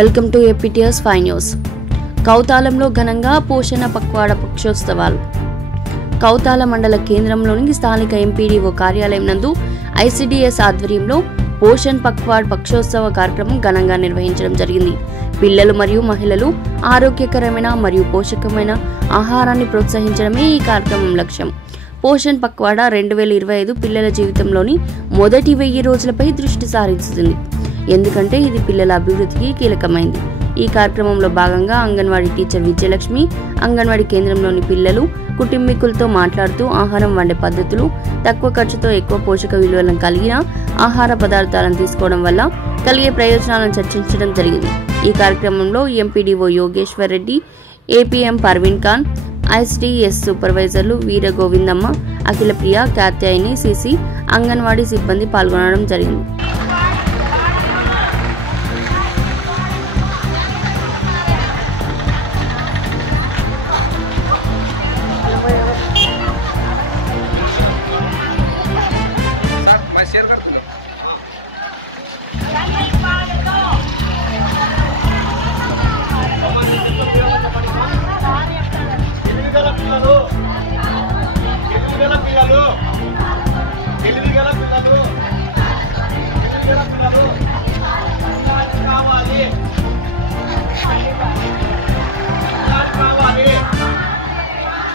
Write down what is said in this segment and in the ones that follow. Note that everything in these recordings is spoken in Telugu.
Welcome to APTS 5 news. కౌతాలంలో ఘనంగా పోషణ పక్వాడ పక్షోత్సవాలు. కౌతాల మండల కేంద్రంలోని స్థానిక ఎంపీడీఓ కార్యాలయం నందు ఐసీడీఎస్ ఆధ్వర్యంలో పోషణ్ పక్వాడ్ పక్షోత్సవ కార్యక్రమం ఘనంగా నిర్వహించడం జరిగింది. పిల్లలు మరియు మహిళలు ఆరోగ్యకరమైన మరియు పోషకమైన ఆహారాన్ని ప్రోత్సహించడమే ఈ కార్యక్రమం లక్ష్యం. పోషణ్ పక్వాడా 2025 పిల్లల జీవితంలోని మొదటి 1000 రోజులపై దృష్టి సారిస్తుంది. ఎందుకంటే ఇది పిల్లల అభివృద్ధికి కీలకమైంది. ఈ కార్యక్రమంలో భాగంగా అంగన్వాడీ టీచర్ విజయలక్ష్మి అంగన్వాడీ కేంద్రంలోని పిల్లలు కుటుంబీకులతో మాట్లాడుతూ ఆహారం వండే పద్ధతులు, తక్కువ ఖర్చుతో ఎక్కువ పోషక విలువలను కలిగిన ఆహార పదార్థాలను తీసుకోవడం వల్ల కలిగే ప్రయోజనాలను చర్చించడం జరిగింది. ఈ కార్యక్రమంలో MPDO Yogeshwar Reddy, APM Parveen Khan, ICDS సూపర్వైజర్లు వీర గోవిందమ్మ, అఖిలప్రియ, కాత్యాయని, సిసి, అంగన్వాడీ సిబ్బంది పాల్గొనడం జరిగింది.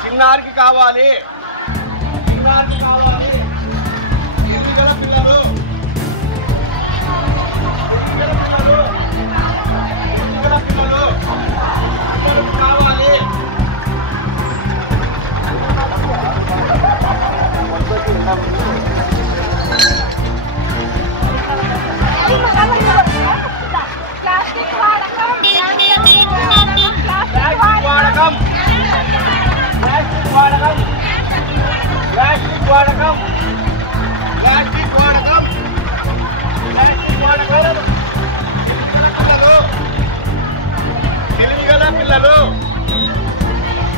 చిన్నారికి కావాలి, చిన్నారికి కావాలి, ఎదుగుదల పిల్లలు, ఎదుగుదల పిల్లలు, ఎదుగుదల పిల్లలు అందరికి కావాలి.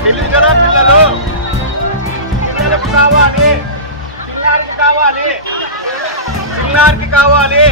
తెలివిగల పిల్లలు పిల్లలకు కావాలి, చిన్నారికి కావాలి, చిన్నారికి కావాలి.